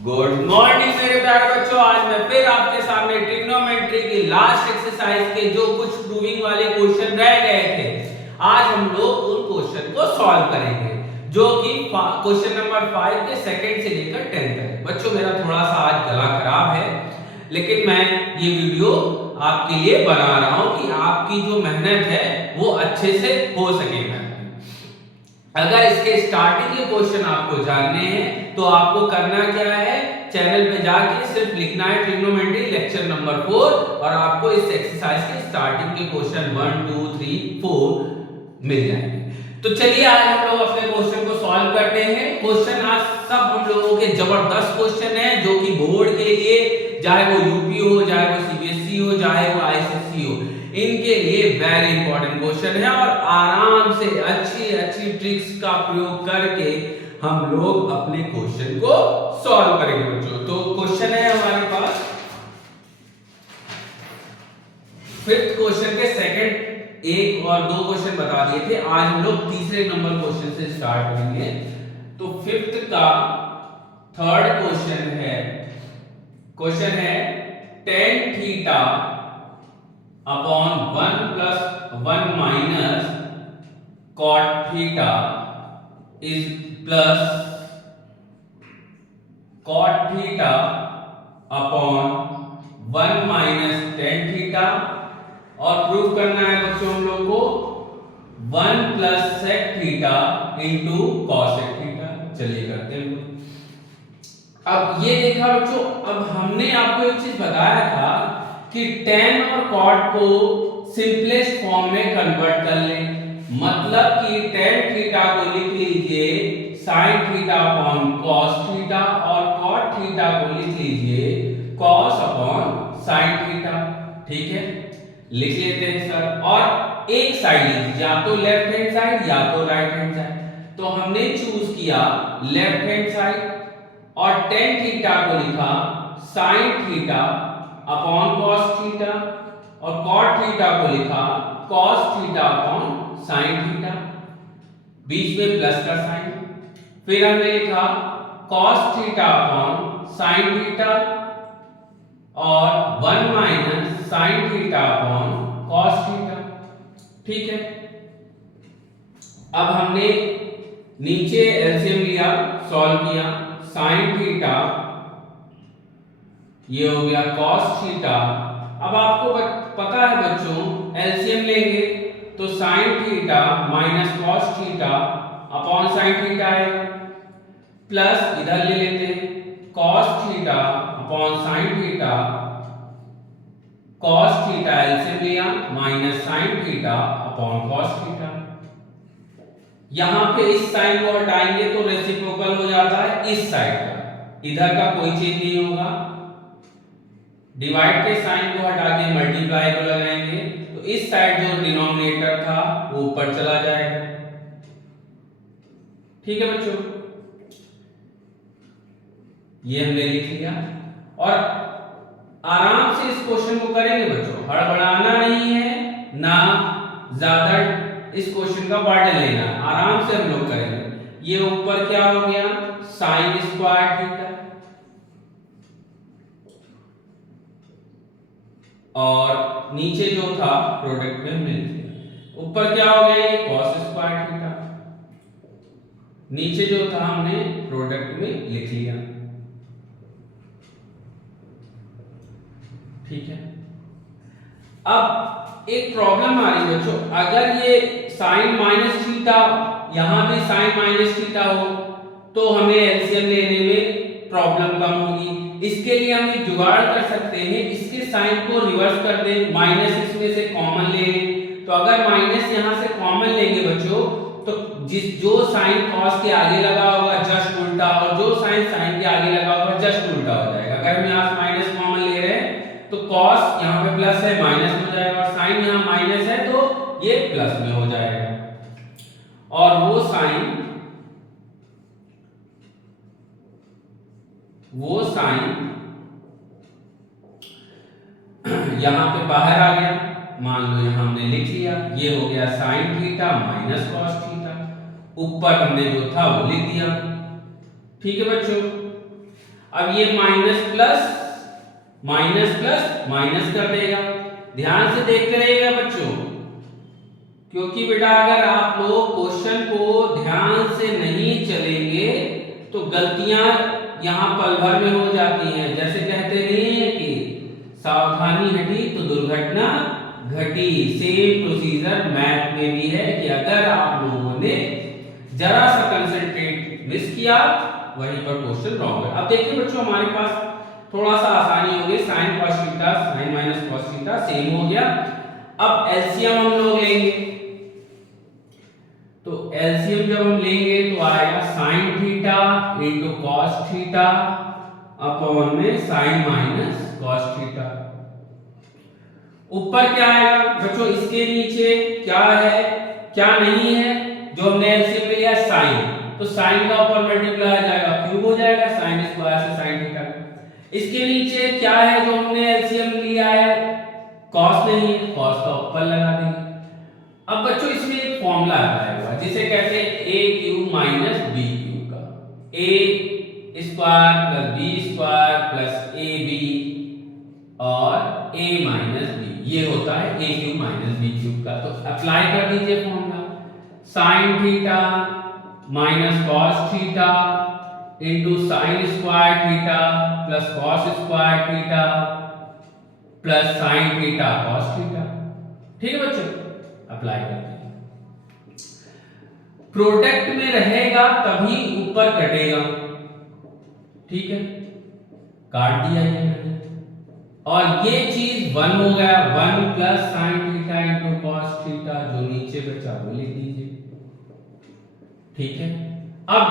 Good morning मेरे प्यारे बच्चों। आज मैं फिर आपके सामने ट्रिग्नोमेट्री की लास्ट एक्सरसाइज के जो कुछ प्रूविंग वाले क्वेश्चन रह गए थे, आज हम लोग उन क्वेश्चन को सॉल्व करेंगे, जो कि क्वेश्चन नंबर 5 के सेकंड से लेकर 10 तक। बच्चों मेरा थोड़ा सा आज गला खराब है, लेकिन मैं ये वीडियो आपके लिए बना रहा हूं कि आपकी जो मेहनत है वो अच्छे से हो सकेगा। अगर इसके स्टार्टिंग के क्वेश्चन आपको जानने हैं तो आपको करना क्या है, चैनल पे जाके सिर्फ लिखना है ट्रिग्नोमेट्री लेक्चर नंबर 4 और आपको इस एक्सरसाइज के स्टार्टिंग के क्वेश्चन 1 2 3 4 मिल जाएंगे। तो चलिए आज हम लोग अपने क्वेश्चन को सॉल्व करते हैं। क्वेश्चन आज सब हम लोगों के जबरदस्त क्वेश्चन हैं, जो कि बोर्ड के लिए, चाहे वो यूपी हो, चाहे वो सीबीएसई हो, चाहे वो आईसीएसई हो, इनके लिए वेरी इंपॉर्टेंट क्वेश्चन है और आराम से अच्छी ट्रिक्स का प्रयोग करके हम लोग अपने क्वेश्चन को सॉल्व करेंगे बच्चों। तो क्वेश्चन है हमारे पास फिफ्थ क्वेश्चन के सेकंड एक और दो क्वेश्चन बता दिए थे, आज हम लोग तीसरे नंबर क्वेश्चन से स्टार्ट करेंगे। तो फिफ्थ का थर्ड क्वेश्चन है tan theta upon 1 plus 1 minus cot theta is plus cot theta upon 1 minus tan theta, और प्रूव करना है बच्चों हम लोग को 1 plus sec theta into cosec theta. चलिए करते हैं। अब ये देखा बच्चों, अब हमने आपको एक चीज बताया था कि tan और cot को सिंपलेस्ट फॉर्म में कन्वर्ट कर लें, मतलब कि tan थीटा को लिख लीजिए sin theta upon cos theta और cot थीटा को लिख लीजिए cos अपॉन sin थीटा। ठीक है, लिख लेते हैं सर। और एक साइड लीजिए, या तो लेफ्ट हैंड साइड या तो राइट हैंड साइड। तो हमने चूज किया लेफ्ट हैंड साइड और tan थीटा को लिखा sin theta upon cos theta और cot थीटा को लिखा cos theta upon sin theta, बीच में प्लस का साइन। फिर हमने लिखा cos theta upon sin theta और 1 minus sin theta upon cos theta. ठीक है, अब हमने नीचे एलसीएम लिया, सॉल्व किया। sin थीटा ये हो गया cos थीटा। अब आपको पता है बच्चों, एलसीएम लेंगे तो sin theta minus cos theta upon sin theta आएगा, प्लस इधर ले लेते हैं cos theta upon sin theta, cos theta LCM लिया minus sin theta upon cos theta. यहां पे इस साइन को हटाएंगे तो रेसिप्रोकल हो जाता है इस साइड का, इधर का कोई चेंज नहीं होगा। डिवाइड के साइन को हटा के मल्टीप्लाई को लगाएंगे तो इस साइड जो डिनोमिनेटर था वो ऊपर चला जाएगा। ठीक है बच्चों, ये हमने लिख लिया और आराम से इस क्वेश्चन को करेंगे बच्चों, हड़बड़ाना नहीं है, ना ज्यादा इस क्वेश्चन का बर्डन लेना, आराम से हम लोग करेंगे। ये ऊपर क्या हो गया sin स्क्वायर थीटा और नीचे जो था प्रोडक्ट में मिल गया, ऊपर क्या हो गया ये cos स्क्वायर थीटा, नीचे जो था हमने प्रोडक्ट में लिख लिया। ठीक है, अब एक प्रॉब्लम आ रही है बच्चों, अगर ये sin माइनस थीटा यहां भी sin माइनस थीटा हो तो हमें एलसीएम लेने में प्रॉब्लम कम होगी। इसके लिए हम एक जुगाड़ कर सकते हैं, इसके साइन को रिवर्स कर दें, माइनस इसमें से कॉमन ले लें। तो अगर माइनस यहां से कॉमन लेंगे बच्चों तो जो साइन cos के आगे लगा होगा जस्ट उल्टा, और जो साइन sin के आगे लगा होगा जस्ट उल्टा हो जाएगा। अगर हम यहां से माइनस कॉमन ले रहे हैं तो cos यहां पे प्लस है माइनस में हो जाएगा, और sin यहां माइनस है तो ये प्लस में हो जाएगा। और वो साइन यहां पे बाहर आ गया, मान लो यहां हमने लिख लिया, ये हो गया sin theta minus cos theta, ऊपर हमने जो था वो लिख दिया। ठीक है बच्चों, अब ये माइनस प्लस माइनस कर देगा। ध्यान से देखते रहिएगा बच्चों, क्योंकि बेटा अगर आप लोग क्वेश्चन को ध्यान से नहीं चलेंगे तो गलतियां यहां पल भर में हो जाती हैं। जैसे कहते नहीं है कि सावधानी हटी तो दुर्घटना घटी। सेम प्रोसीजर मैथ में भी है कि अगर आप लोगों ने जरा सा कंसंट्रेट मिस किया वहीं पर क्वेश्चन रॉन्ग है। अब देखिए बच्चों, हमारे पास थोड़ा सा आसानी हो गई। sin cos theta sin minus cos theta same हो गया। अब एलसीएम हम लोग लेंगे, तो एलसीएम जब हम लेंगे तो आएगा sin theta into cos theta upon में sin माइनस cos थीटा। ऊपर क्या आएगा बच्चों, इसके नीचे क्या है क्या नहीं है, जो हमने एलसीएम में लिया sin, तो sin का ऊपर मल्टीप्लाई आ जाएगा, क्यूब हो जाएगा sin स्क्वायर से sin थीटा। इसके नीचे क्या है जो हमने एलसीएम लिया है, cos नहीं है, cos का ऊपर लगा देंगे। अब बच्चों इसमें एक फॉर्मूला आएगा जिसे कहते हैं a cube minus b cube का, a square plus b square plus ab और a माइनस b, ये होता है a cube minus b cube का। तो अप्लाई कर दीजिए formula, sin theta minus cos theta into sine square theta plus cos square theta plus sine theta cos theta. ठीक है बच्चों, अप्लाई करते हैं। प्रोडक्ट में रहेगा तभी ऊपर कटेगा, ठीक है, काट दिया ये मैंने, और ये चीज 1 हो गया, 1 plus sign theta into cos theta, जो नीचे बचा वो लिख दीजिए। ठीक है, अब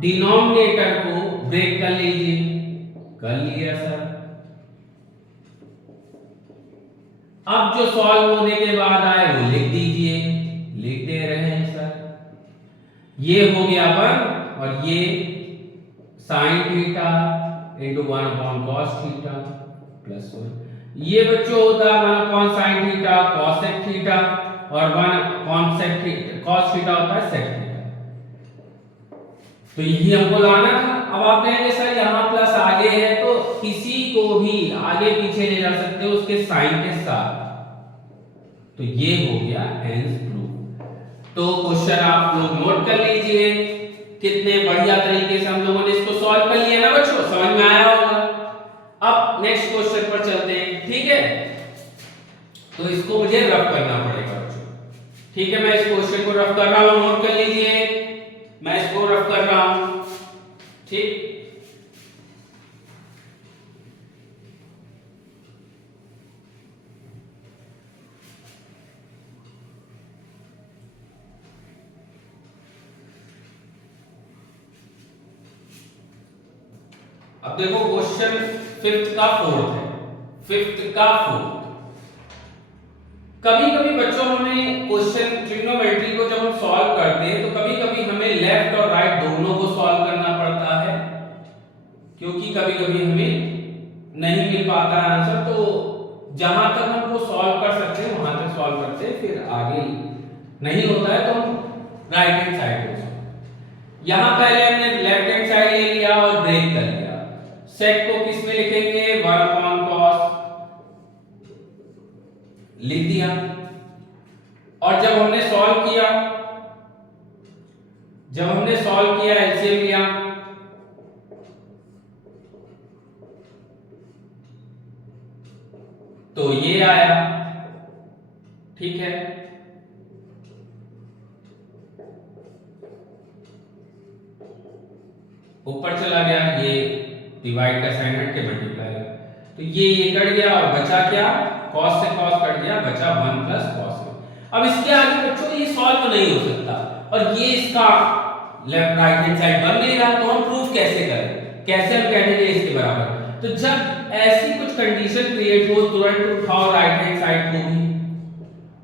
डिनोमिनेटर को ब्रेक कर लीजिए, कर लिया सर। अब जो सॉल्व होने के बाद आए वो लिख दीजिए, लिख दे रहे हैं सर। ये हो गया 1 और ये sine theta into 1 upon cos theta plus 1। ये बच्चों होता है 1 upon sine theta cosec theta और 1 upon sec theta, cos theta होता है सेक थीटा। तो यही हमको लाना था। अब आप कहेंगे सर यहाँ प्लस आगे है, तो किसी को भी आगे पीछे ले जा सकते हो उसके साइन के साथ। तो ये हो गया हेंस प्रूफ। तो क्वेश्चन आप लोग नोट कर लीजिए, कितने बढ़िया तरीके से हम लोगों ने इसको सॉल्व कर लिया ना बच्चों, समझ में आया होगा। अब नेक्स्ट क्वेश्चन पर चलते हैं, ठीक है। तो इसको मुझे रफ करना पड़ेगा बच्चों, ठीक है। मैं इस क्वेश्चन को रफ कर रहा हूं, नोट कर लीजिए, मैं इसको रफ कर रहा हूं, ठीक। अब देखो क्वेश्चन 5th का 4th है, 5th का 4th। कभी कभी बच्चों हमें क्वेश्चन ट्रिग्नोमेट्री को जब हम सॉल्व करते हैं तो कभी कभी हमें लेफ्ट और राइट दोनों को सॉल्व करना पड़ता है, क्योंकि कभी कभी हमें नहीं मिल पाता है आंसर। तो जहां तक हमको सॉल्व कर सकते हैं वहां तक सॉल्व करते हैं, फिर आगे नहीं होता है तो हम राइट हैंड साइड को। यहां पहले हमने लेफ्ट हैंड साइड ले लिया और ब्रेक कर लिया। सेक को किस में लिखेंगे, 1 अपॉन कॉस लिख दिया। और जब हमने सॉल्व किया एलसीएम लिया, तो ये आया, ठीक है। ऊपर चला गया, ये डिवाइड का साइन हट के मल्टीप्लाई, तो ये कट गया और बचा क्या, cos से cos कट गया, बचा 1 प्लस cos। अब इसके आगे बच्चों ये सॉल्व नहीं हो सकता और ये इसका लेफ्ट राइट हैंड साइड बन नहीं रहा, तो हम प्रूफ कैसे करें, कैसे हम कहेंगे इसके बराबर। तो जब ऐसी कुछ कंडीशन क्रिएट हो तुरंत उठाओ राइट हैंड साइड को भी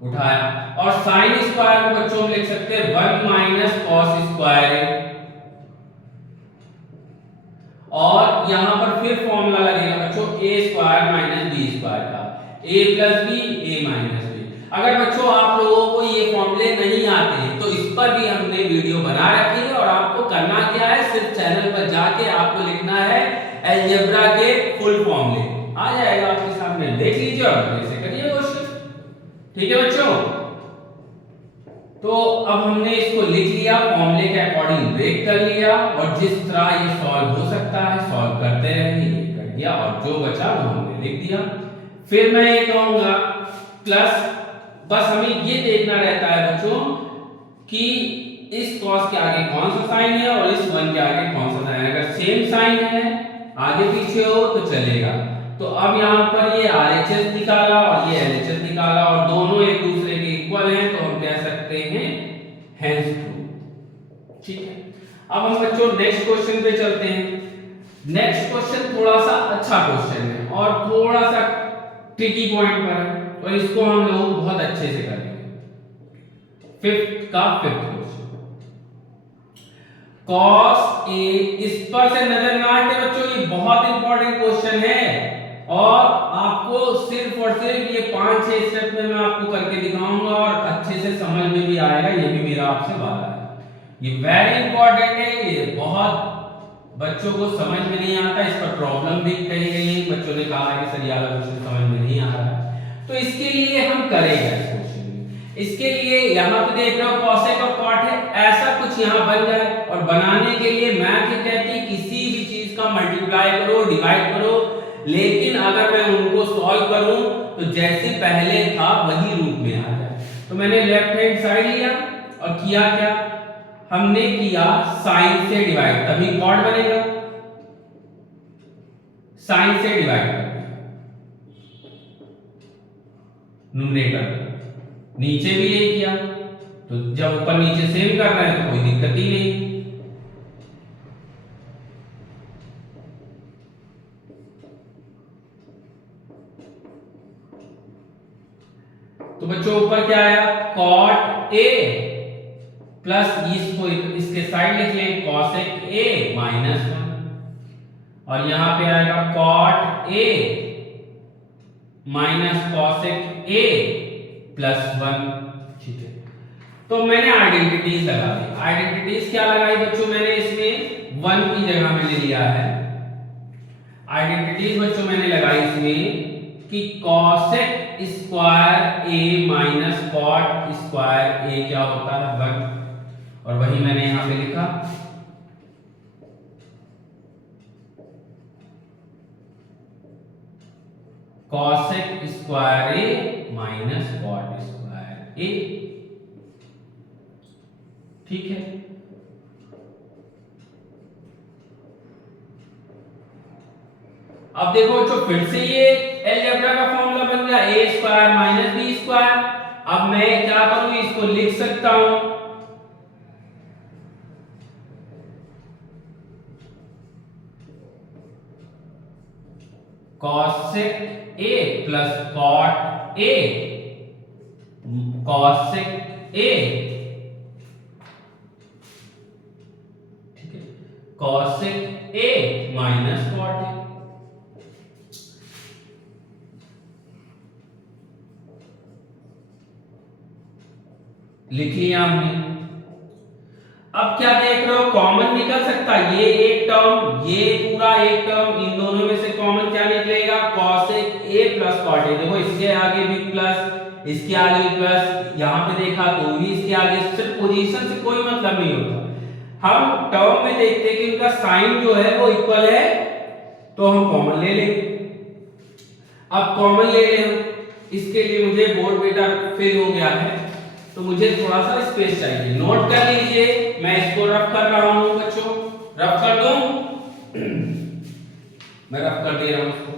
उठाया, और साइन स्क्वायर को बच्चों हम लिख सकते हैं 1 माइनस कॉस स्क्वायर, और यहां पर फिर फॉर्मूला लगेगा बच्चों a square minus b square का, a plus b a minus b। अगर बच्चों आप लोगों को ये फॉर्मूले नहीं आते हैं तो इस पर भी हमने वीडियो बना रखी है, और आपको करना क्या है, सिर्फ चैनल पर जाके के आपको लिखना है अलजेब्रा के फुल फॉर्मूले, आ जाएगा आपके सामने, देख लीजिए और ऐसे करिए क्वेश्चन। ठीक है बच्चों, तो अब हमने इसको लिख लिया, फॉर्मूले के अकॉर्डिंग ब्रेक कर लिया, और जिस तरह ये सॉल्व हो सकता है सॉल्व करते रहे, ये कर दिया, और जो बचा वो हमने लिख दिया। फिर मैं ये कहूंगा प्लस, बस हमें ये देखना रहता है बच्चों कि इस कॉस के आगे कौन सा साइन है और इस 1 के आगे कौन सा साइन है। अगर सेम साइन है, आगे पीछे हो तो चलेगा। तो अब यहाँ पर ये RHS निकाला और ये LHS निकाला, और दोनों एक दूसरे के इक्वल हैं, तो हम कह सकते हैं हेंस ट्रू। ठीक है, अब हम बच्चों नेक्स्ट क्वेश्चन पे चलते हैं। नेक्स्ट क्वेश्चन थोड़ा सा अच्छा क्वेश्चन है और थोड़ा सा ट्रिकी पॉइंट पर है, और इसको हम लोग बहुत अच्छे से करेंगे। फिफ्थ क्वेश्चन, cos A, इस पर से नजर ना हटे बच्चों, ये बहुत इंपॉर्टेंट क्वेश्चन है, और आपको सिर्फ और सिर्फ ये 5-6 स्टेप में मैं आपको करके दिखाऊंगा, और अच्छे से समझ में भी आएगा, ये भी मेरा आपसे वादा है। ये वेरी इंपॉर्टेंट है, ये बहुत बच्चों को समझ में नहीं आता, इस पर प्रॉब्लम भी कही गई है, बच्चों ने कहा है कि सर ये क्वेश्चन समझ में नहीं आ रहा है, तो इसके लिए हम करेंगे इस क्वेश्चन में। इसके लिए यहाँ पे देख रहे हो cosec और cot है, ऐसा कुछ यहाँ बन जाए, और बनाने के लिए मैथ कहती है किसी भी चीज का मल्टीप्लाई करो, डिवाइड करो, लेकिन अगर मैं उनको सॉल्व करूं तो जैसे पहले था वही रूप में आ जाए। तो मैंने लेफ्ट हैंड साइड लिया और किया क्या, हमने किया साइन से डिवाइड, तभी कॉट बनेगा, साइन से डिवाइड कर दिया न्यूमरेटर, नीचे भी यही किया, तो जब ऊपर नीचे सेम कर रहे हैं तो कोई दिक्कत ही नहीं। तो बच्चों ऊपर क्या आया, cot A प्लस इसको इसके साइड लिख लें cosec A माइनस 1, और यहां पे आएगा cot A minus cosec A plus 1। ठीक है, तो मैंने आइडेंटिटीज लगा दी। आइडेंटिटीज क्या लगाई बच्चों, मैंने इसमें 1 की जगह में ले लिया है। आइडेंटिटीज बच्चों मैंने लगाई इसमें कि cosec square A minus cot square A क्या होता है 1, और वही मैंने यहां पे लिखा। cosec square A minus cot square A। ठीक है, अब देखो जो फिर से ये अलजेब्रा का फॉर्मूला बन गया a square minus B square. अब मैं क्या करूं, इसको लिख सकता हूं cosec A plus cot A, cosec A, ठीक है, cosec A minus cot A। लिख लिया हमने। अब क्या देख रहे हो, कॉमन निकल सकता है, ये एक टर्म, ये पूरा एक टर्म, इन दोनों में से कॉमन क्या निकलेगा, cosec A plus cot A। देखो इसके आगे भी प्लस, इसके आगे भी प्लस, यहां पे देखा तो भी इसके आगे, सिर्फ पोजीशन से कोई मतलब नहीं होता। हम टर्म में देखते हैं कि उनका साइन जो है वो इक्वल है, तो हम कॉमन ले लेंगे। अब कॉमन ले लें, इसके लिए मुझे बोर्ड बेटा फिल हो गया है, तो मुझे थोड़ा सा स्पेस चाहिए, नोट कर लीजिए। मैं इसको रफ कर रहा हूं बच्चों, रफ कर दूं मैं रफ कर दे रहा हूं इसको।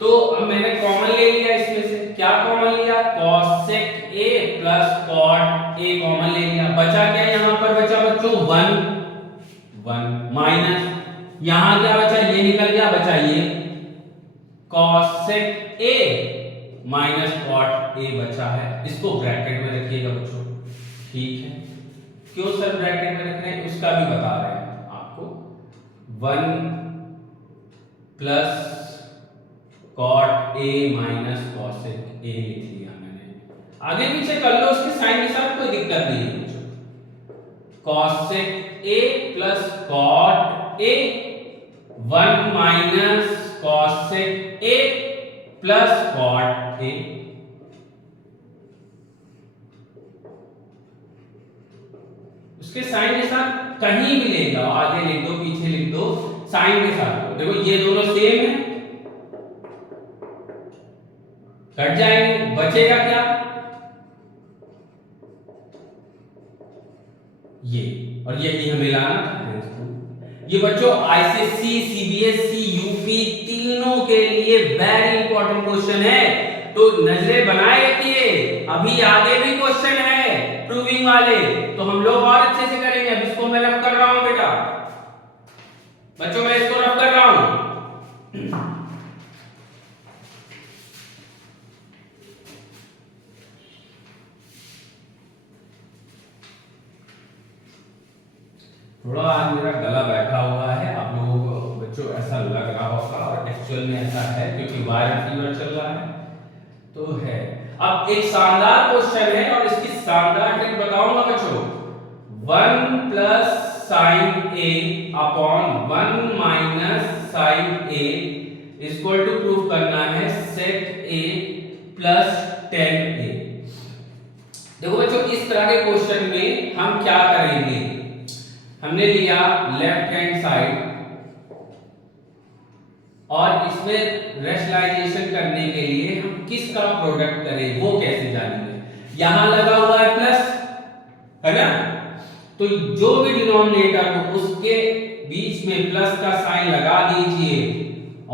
तो अब मैंने कॉमन ले लिया इसमें से, क्या कॉमन लिया, cosec A plus cot A common ले लिया। बचा क्या, यहां पर बचा बच्चों 1 माइनस, यहां क्या बचा, ये निकल गया, बचा ये cosec A minus cot A बचा है, इसको ब्रैकेट में रखिएगा बच्चों। ठीक है, क्यों सर ब्रैकेट में रख रहे हैं उसका भी बता रहे हैं आपको। 1 plus cot A minus cosec A लिख लिया मैंने, आगे पीछे कर लो, उसके साइन के साथ कोई दिक्कत नहीं है बच्चों। cosec a plus cot a, 1 minus cosec a plus cot a। उसके साइन के साथ कहीं भी ले जाओ, आगे लिख दो पीछे लिख दो, साइन के साथ देखो ये दोनों सेम है, कट जाएंगे, बचेगा क्या, ये, और यही हमें लाना था। ये बच्चों आईसीएससी, सीबीएसई, यूपी तीनों के लिए वेरी इंपॉर्टेंट क्वेश्चन है, तो नजरें बनाए रखिए, अभी आगे भी क्वेश्चन है प्रूविंग वाले, तो हम लोग और अच्छे से करेंगे। अब इसको मैं रफ कर रहा हूं बेटा, बच्चों मैं इसको रफ कर रहा हूं। थोड़ा आज मेरा गला बैठा हुआ है, आप लोगों को बच्चों ऐसा लग रहा होगा, और एक्चुअल में ऐसा है क्योंकि वायरल फीवर चल रहा है तो है। अब एक शानदार क्वेश्चन है और इसकी शानदार ट्रिक बताऊंगा बच्चों। 1 plus sine A upon 1 minus sine A equal to prove करना है सेक ए प्लस टेन ए। देखो बच्चों इस तरह के क्वेश्चन में हम क्या करेंगे, हमने लिया लेफ्ट हैंड साइड और इसमें रेशनलाइजेशन करने के लिए हम किसका प्रोडक्ट करें वो कैसे जानेंगे। यहां लगा हुआ है प्लस, है ना, तो जो भी डिनोमिनेटर हो उसके बीच में प्लस का साइन लगा दीजिए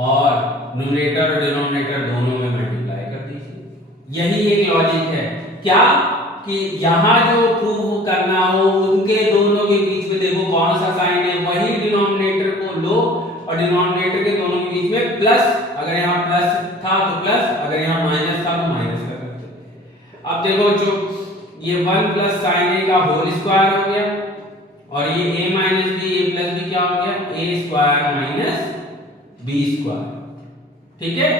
और न्यूमरेटर और डिनोमिनेटर दोनों में मल्टीप्लाई कर दीजिए। यही एक लॉजिक है क्या कि यहां जो प्रूव करना हो उनके दोनों के बीच में देखो कौन सा साइन है, वही डिनोमिनेटर को लो और डिनोमिनेटर के दोनों के बीच में प्लस, अगर यहाँ प्लस था तो प्लस, अगर यहाँ माइनस था तो माइनस कर सकते। अब देखो जो ये 1 प्लस साइन ए का होल स्क्वायर हो गया और ये a minus B A plus B क्या हो गया, a square minus B square. ठीक है,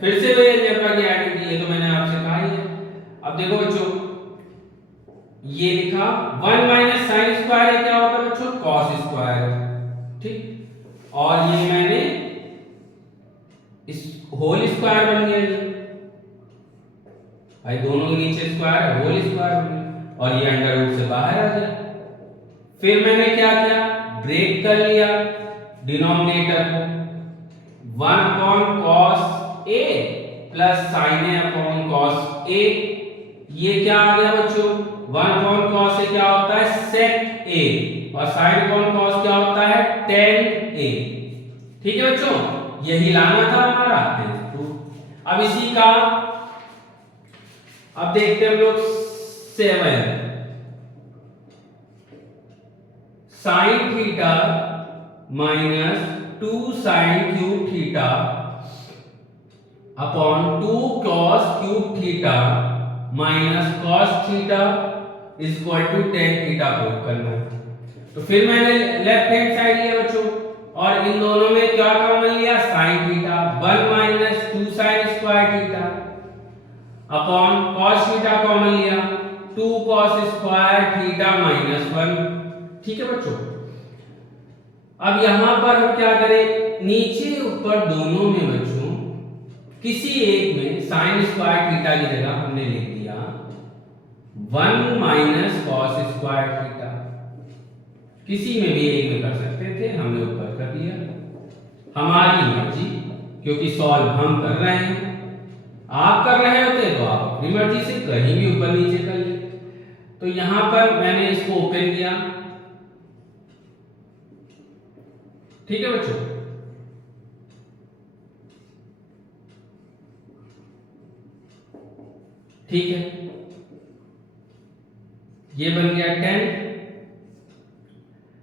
फिर से वही अलजेब्रा की आइडेंटिटी, ये तो मैंने आपसे कहा ही है। अब देखो बच्चों ये लिखा 1 माइनस साइन स्क्वायर है, क्या होता है बच्चों, कॉस स्क्वायर, ठीक, और ये मैंने इस होल स्क्वायर बन गया, ये भाई दोनों के नीचे स्क्वायर है, होल स्क्वायर बन गया, और ये अंडर रूट से बाहर आ गया। फिर मैंने क्या किया, ब्रेक कर लिया डिनोमिनेटर को, 1 upon cos A plus sine A upon cos A, ये क्या आ गया बच्चों, 1 अपॉन कॉस ए क्या होता है, सेक ए, और साइन अपॉन कॉस क्या होता है, टेन ए। ठीक है बच्चों, यही लाना था हमारा। अब इसी का अब देखते हैं हम लोग 7 sine theta minus 2 sine cube theta upon 2 cos cube theta minus cos theta equal to tan theta prove करना है। तो फिर मैंने लेफ्ट हैंड साइड लिया बच्चों और इन दोनों में क्या कॉमन लिया, sine theta, 1 minus 2 sine square theta upon cos theta common लिया, 2 कॉस स्क्वायर थीटा माइनस 1। ठीक है बच्चों, अब यहां पर हम क्या करें, नीचे ऊपर दोनों में बच्चों किसी एक में साइन स्क्वायर थीटा की जगह हमने लिख दिया 1 माइनस कॉस स्क्वायर थीटा, किसी में भी एक में कर सकते थे, हमने ऊपर कर दिया, हमारी मर्जी, क्योंकि सॉल्व हम कर रहे हैं, आप कर रहे होते तो आप अपनी मर्जी से कहीं भी ऊपर नीचे कर ले। तो यहां पर मैंने इसको ओपन किया। ठीक है बच्चों, ठीक है, ये बन गया 10,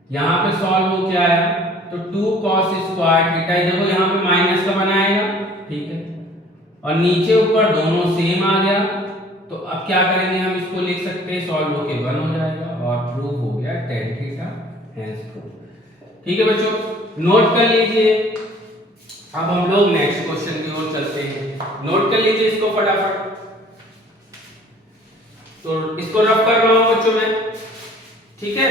यहां पे सॉल्व हो क्या आया, तो 2 cos स्क्वायर थीटा, देखो यहां पे माइनस का बनाएगा, ठीक है, और नीचे ऊपर दोनों सेम आ गया, तो अब क्या करेंगे, हम इसको लिख सकते हैं, सॉल्व होके 1 हो जाएगा और प्रूफ हो गया tan थीटा हेंस प्रूफ। ठीक है बच्चों, नोट कर लीजिए। अब हम लोग नेक्स्ट क्वेश्चन की ओर चलते हैं, नोट कर लीजिए इसको फटाफट। तो इसको रफ कर रहा हूं बच्चों मैं, ठीक है।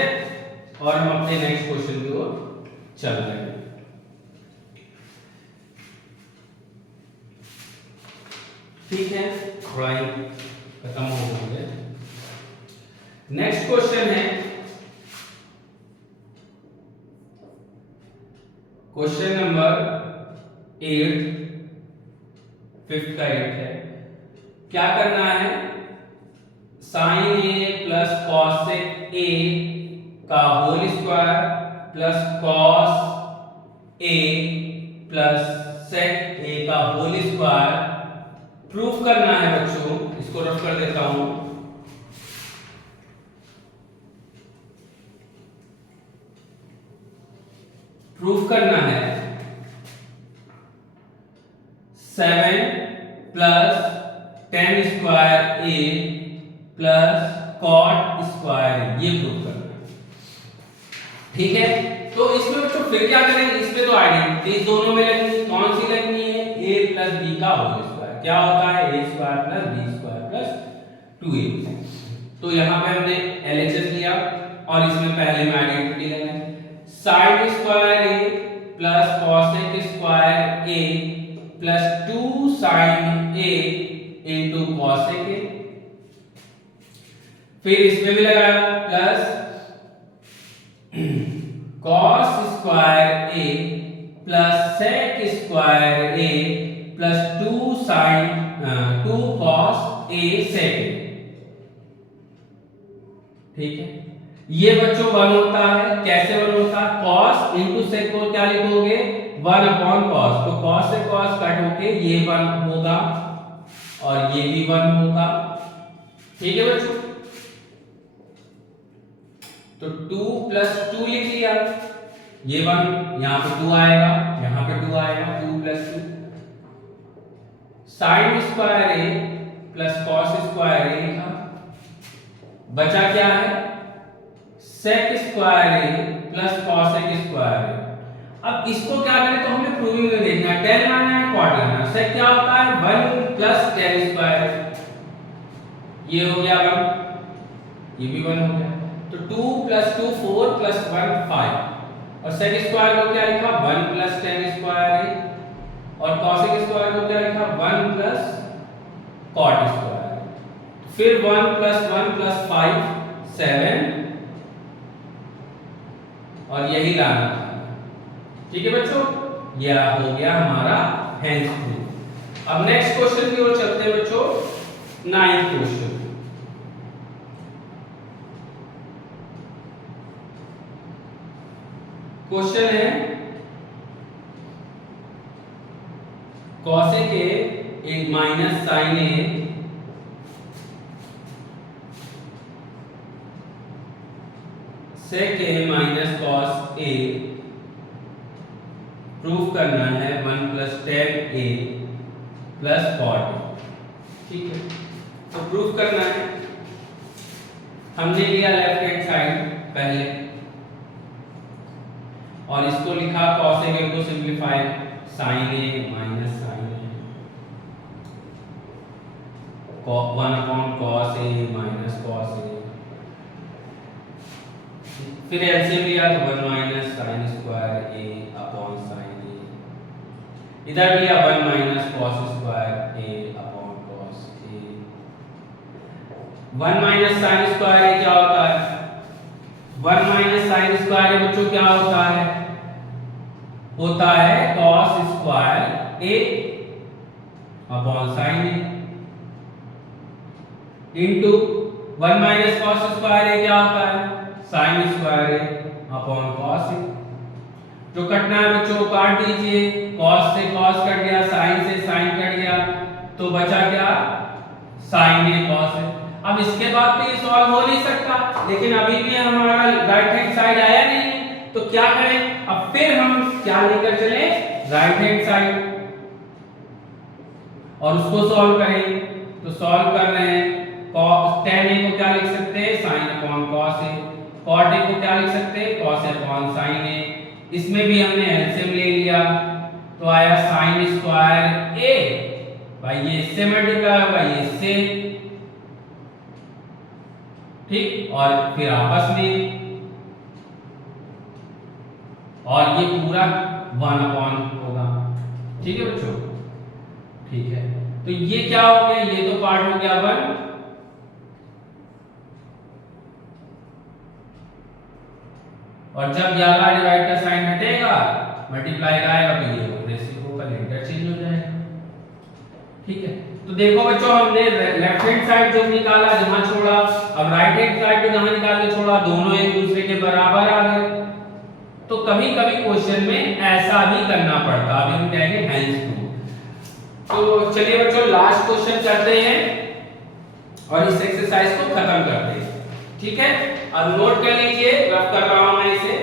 और हम अपने नेक्स्ट क्वेश्चन की ओर चल रहे हैं। ठीक है, थोड़ा ही खत्म हो गई है। नेक्स्ट क्वेश्चन है क्वेश्चन नंबर 8, 5th का 8 है। क्या करना है, sine A plus cosec A का whole square plus cos A plus sec A का होल स्क्वायर प्रूफ करना है बच्चों। इसको रफ कर देता हूं। प्रूफ करना है 7 प्लस 10 स्क्वायर ए प्लस कॉट स्क्वायर, ये प्रूफ करना है। ठीक है, तो इसमें बच्चों फिर क्या करेंगे, इसमें तो आइडेंटिटी दोनों में लगनी। कौन सी लगनी है, a प्लस b का होल स्क्वायर। क्या होता है, a square plus b square plus 2a। तो यहां पे हमने LHS लिया और इसमें पहले में आइडेंटिटी लगाई। Sine square a plus cosec square a plus 2 sine a into cosec a। फिर इसमें भी लगाया plus cos square a plus sec square a plus 2 sin 2 cos a sec a। ठीक है, ये बच्चों 1 होता है। कैसे 1 होता है, cos इंटू sec को क्या लिखोगे, 1 अपॉन cos। तो cos से cos कट होके ये 1 होगा और ये भी 1 होगा। ठीक है बच्चों, तो 2 प्लस 2 लिख लिया, ये 1 यहां पे 2 आएगा, यहां पे 2 आएगा, 2 प्लस 2। साइन स्क्वायर ए प्लस कॉस स्क्वायर ए लिखा, बचा क्या है, सेक स्क्वायर ए प्लस कॉसेक स्क्वायर ए। अब इसको क्या करें, तो हमें प्रूविंग में देखना है, टेन लाना है, कॉट लाना है। सेक क्या होता है, 1 प्लस टेन स्क्वायर, ये हो गया 1, ये भी 1 हो गया। तो 2 प्लस 2 4 प्लस 1 5। और सेक स्क्वायर को क्या लिखा, 1 प्लस टेन स्क्वायर ए, और कॉसेक स्क्वायर को क्या लिखा, 1 प्लस कॉट स्क्वायर। फिर 1 प्लस 1 प्लस 5 7, और यही लाना था। ठीक है बच्चों, यह हो गया हमारा हेंस प्रूफ। अब नेक्स्ट क्वेश्चन की ओर चलते हैं बच्चों, 9th क्वेश्चन। क्वेश्चन है cosec A in minus sine A sec A minus cos A proof करना है 1 plus tan A plus cot. ठीक है, तो प्रूफ करना है, हमने लिया लेफ्ट हैंड साइड पहले और इसको लिखा कॉसेक ए को simplify, sign A minus sine A, 1 upon cos A minus cos ए। फिर एलसीएम लिया तो 1 माइनस साइन स्क्वायर ए अपॉन साइन ए। इधर लिया 1 minus cos square A upon cos A. 1 minus sine square ए क्या होता है, 1 माइनस साइन स्क्वायर ए बच्चों क्या होता है, होता है कॉस स्क्वायर ए अपॉन साइन ए इंटू 1 माइनस कॉस स्क्वायर ए क्या होता है, sine square A upon cos A. जो कटना है बच्चों काट दीजिए, कॉस से कॉस कट गया, साइन से साइन कट गया, तो बचा क्या, साइन ए कॉस ए। अब इसके बाद तो ये सॉल्व हो नहीं सकता, लेकिन अभी भी हमारा राइट हैंड साइड आया नहीं है, तो क्या करें, अब फिर हम क्या लेकर चले, राइट हैंड साइड, और उसको सॉल्व करें। तो सॉल्व कर रहे हैं, tan a को क्या लिख सकते हैं, sin upon cos a, cot a को क्या लिख सकते हैं, cos अपॉन sin a। इसमें भी हमने एलसीएम ले लिया, तो आया sin स्क्वायर a, भाई ये इससे मल्टीप्लाई होगा, ये इससे, ठीक, और फिर आपस में और ये पूरा 1 अपॉन होगा। ठीक है बच्चों, ठीक है। तो ये क्या हो गया, ये तो पार्ट हो गया 1, और जब ये वाला डिवाइड का साइन हटेगा, मल्टीप्लाई का आएगा, तो ये रेसिप्रोकल इंटरचेंज हो जाएगा। ठीक है, तो देखो बच्चों, हमने लेफ्ट हैंड साइड जो निकाला जहां छोड़ा, अब राइट हैंड साइड को जहां निकाल के छोड़ा, दोनों एक दूसरे के बराबर आ गए। तो कभी कभी क्वेश्चन में ऐसा भी करना पड़ता, अभी हम कहेंगे हेंस प्रूफ। तो चलिए बच्चों, लास्ट क्वेश्चन करते हैं और इस एक्सरसाइज को खत्म करते हैं। ठीक है, अब नोट कर लीजिए, रफ कर रहा हूं मैं इसे।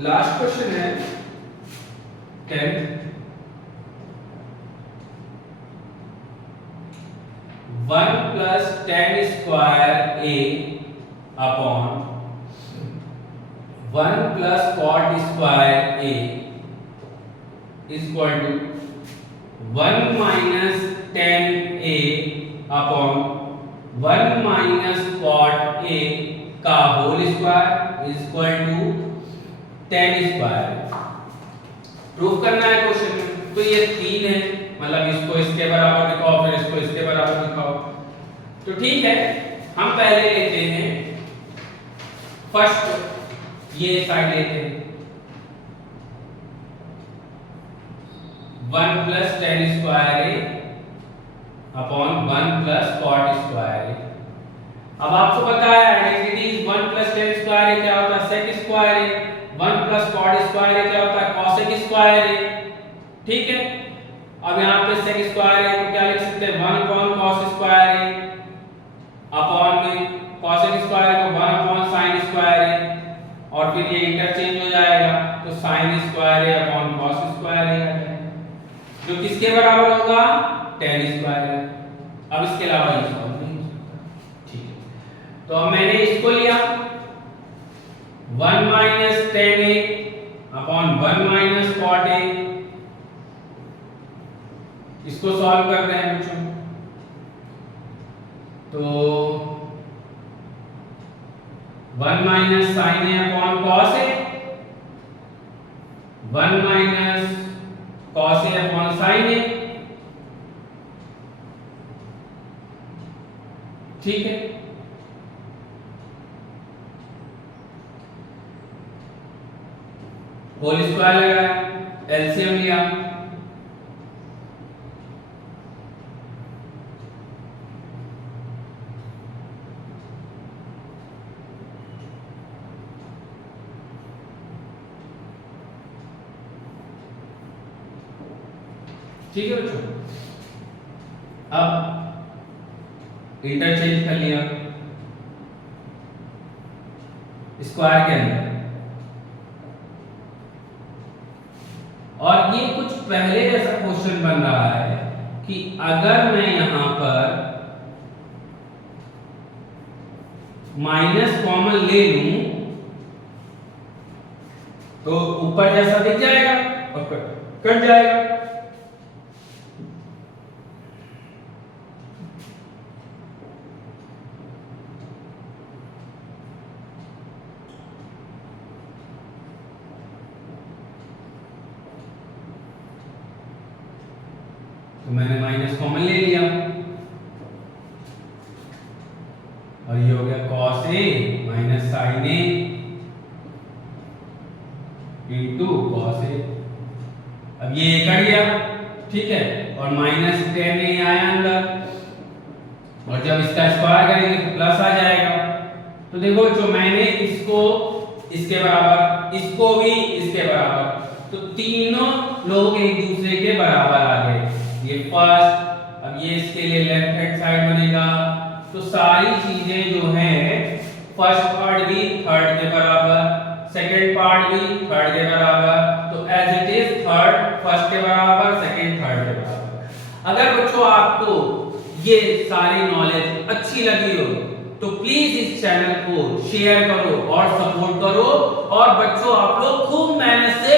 लास्ट क्वेश्चन है 10th, 1 plus tan square a upon 1 plus cot square a is equal to 1 minus tan a upon 1 minus cot a का whole square is equal to tan square. Proof करना है question में। तो ये 3 है, मतलब इसको इसके बराबर दिखाओ, फिर इसको इसके बराबर दिखाओ। तो ठीक है, हम पहले लेते हैं फर्स्ट, ये साइड लेते हैं 1 plus tan square a upon 1 plus cot square a। अब आपको पता है identities, 1 plus tan square a क्या होता है, sec square a, 1 plus cot square a क्या होता है, cosec स्क्वायर a। ठीक है, अब यहाँ पे sec स्क्वायर a को क्या लिख सकते हैं, 1 upon cos square a upon में cosec स्क्वायर को 1 अपॉन sin स्क्वायर a, और फिर ये इंटरचेंज हो जाएगा, तो sin square a upon cos square a आ जाएगा, जो किसके बराबर होगा, tan स्क्वायर a। अब इसके अलावा ये सॉल्व नहीं हो सकता। ठीक है, तो अब मैंने इसको लिया 1 minus tan a upon 1 minus cot a, इसको सॉल्व कर रहे हैं बच्चों। तो 1 minus sin a upon cos a, 1 minus cos a upon sin a। ठीक है, होल स्क्वायर लगाया, एलसीएम लिया, ठीक है बच्चों। अब इंटरचेंज कर लिया स्क्वायर के अंदर, और ये कुछ पहले जैसा क्वेश्चन बन रहा है कि अगर मैं यहां पर माइनस कॉमन ले लूं तो ऊपर जैसा दिख जाएगा और कट जाएगा। तो मैंने माइनस कॉमन ले लिया और ये हो गया cos a minus sin a into cos a। अब ये कट गया, ठीक है, और माइनस tan a आया अंदर, और जब इसका स्क्वायर करेंगे तो प्लस आ जाएगा। तो देखो, जो मैंने इसको इसके बराबर, इसको भी इसके बराबर, तो तीनों लोग एक दूसरे के बराबर आ गए। ये फर्स्ट, अब ये इसके लिए लेफ्ट हैंड साइड बनेगा। तो सारी चीजें जो हैं, फर्स्ट पार्ट भी थर्ड के बराबर, सेकंड पार्ट भी थर्ड के बराबर, तो as it is third first के बराबर, सेकंड थर्ड के बराबर। अगर बच्चों आपको ये सारी नॉलेज अच्छी लगी हो तो प्लीज इस चैनल को शेयर करो और सपोर्ट करो, और बच्चों आप लोग खूब मेहनत से